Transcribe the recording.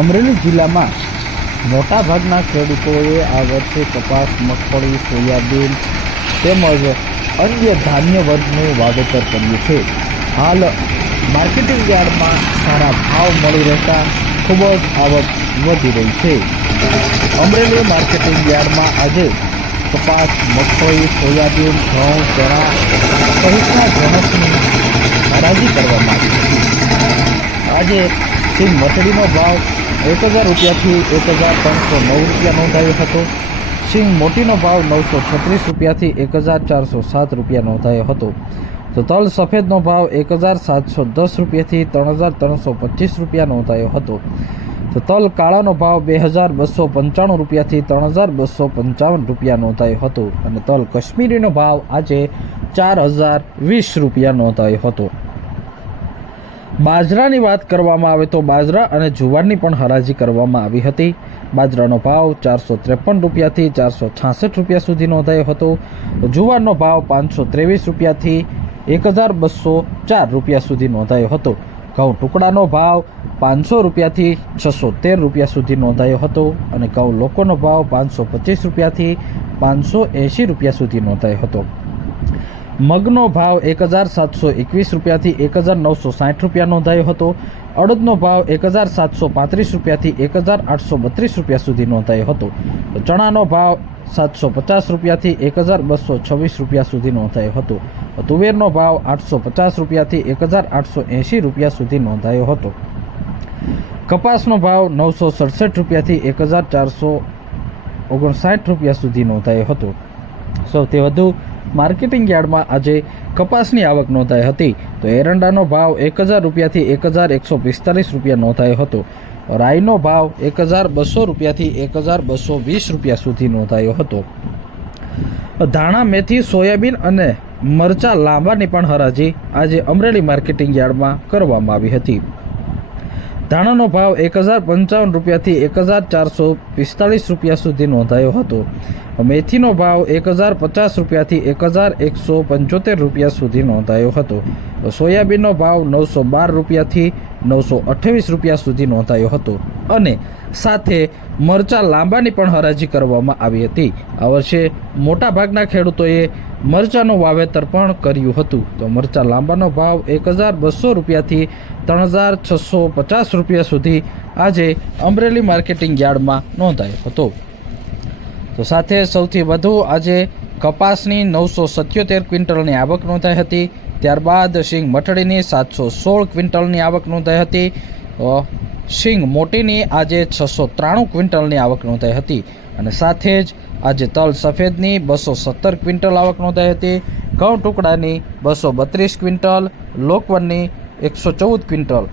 અમરેલી જિલ્લામાં મોટાભાગના ખેડૂતોએ આ વર્ષે કપાસ, મગફળી, સોયાબીન તેમજ અન્ય ધાન્ય વર્ગનું વાવેતર કર્યું છે. હાલ માર્કેટિંગ યાર્ડમાં સારા ભાવ મળી રહેતા ખૂબ જ આવક વધી રહી છે. અમરેલી માર્કેટિંગ યાર્ડમાં આજે કપાસ, મગફળી, સોયાબીન, ઘઉં, ચણા સહિતના જણસની હરાજી કરવામાં આવી હતી. આજે સિંગ મટડીનો ભાવ 1000 રૂપિયાથી 1309 રૂપિયા નોંધાયો હતો. સિંગ મોટીનો ભાવ 936 રૂપિયાથી 1407 રૂપિયા નોંધાયો હતો. તો તલ સફેદનો ભાવ 1710 રૂપિયાથી 3325 રૂપિયા નોંધાયો હતો. તો તલ કાળાનો ભાવ 2295 રૂપિયાથી 3255 રૂપિયા નોંધાયો હતો. અને તલ કશ્મીરીનો ભાવ આજે 4020 રૂપિયા નોંધાયો હતો. બાજરાની વાત કરવામાં આવે તો બાજરા અને જુવારની પણ હરાજી કરવામાં આવી હતી. બાજરાનો ભાવ 453 રૂપિયાથી 466 રૂપિયા સુધી નોંધાયો હતો. જુવારનો ભાવ 523 રૂપિયાથી 1204 રૂપિયા સુધી નોંધાયો હતો. ઘઉં ટુકડાનો ભાવ 500 રૂપિયાથી 613 રૂપિયા સુધી નોંધાયો હતો. અને ઘઉં લોકોનો ભાવ 525 રૂપિયાથી 580 રૂપિયા સુધી નોંધાયો હતો. મગનો ભાવ 1721 રૂપિયાથી 1960 રૂપિયા નોંધાયો હતો. અડદનો ભાવ 1735 રૂપિયાથી 1832 રૂપિયા સુધી નોંધાયો હતો. ચણાનો ભાવ 750 રૂપિયાથી 1226 રૂપિયા સુધી નોંધાયો હતો. તુવેરનો ભાવ 850 રૂપિયાથી 1880 રૂપિયા સુધી નોંધાયો હતો. કપાસનો ભાવ 967 રૂપિયાથી 1459 રૂપિયા સુધી નોંધાયો હતો. સૌથી વધુ માર્કેટિંગ યાર્ડમાં આજે કપાસની આવક નોંધાઈ હતી. તો એરંડાનો ભાવ 1000 રૂપિયાથી 1145 રૂપિયા નોંધાયો હતો. રાઈનો ભાવ 1200 રૂપિયાથી 1220 રૂપિયા સુધી નોંધાયો હતો. ધાણા, મેથી, સોયાબીન અને મરચાં લાંબાની પણ હરાજી આજે અમરેલી માર્કેટિંગ યાર્ડમાં કરવામાં આવી હતી. ધાણાનો ભાવ 1055 રૂપિયાથી 1445 રૂપિયા સુધી નોંધાયો હતો. મેથીનો ભાવ 1050 રૂપિયાથી 1175 રૂપિયા સુધી નોંધાયો હતો. સોયાબીનનો ભાવ 912 રૂપિયાથી 928 રૂપિયા સુધી નોંધાયો હતો. અને સાથે મરચાં લાંબાની પણ હરાજી કરવામાં આવી હતી. આ વર્ષે મોટાભાગના ખેડૂતોએ મરચાંનું વાવેતર પણ કર્યું હતું. તો મરચાં લાંબાનો ભાવ 1200 રૂપિયાથી 3650 રૂપિયા સુધી આજે અમરેલી માર્કેટિંગ યાર્ડમાં નોંધાયો હતો. તો સાથે સૌથી વધુ આજે કપાસની 977 ક્વિન્ટલની આવક નોંધાઈ હતી. ત્યારબાદ સિંગ મટડીની 716 ક્વિન્ટલની આવક નોંધાઈ હતી. સિંગ મોટીની આજે 693 ક્વિન્ટલની આવક નોંધાઈ હતી. અને સાથે જ આજે તલ સફેદની 217 ક્વિન્ટલ આવક નોંધાઈ હતી. ઘઉં ટુકડાની 232 ક્વિન્ટલ, લોકવનની 114 ક્વિન્ટલ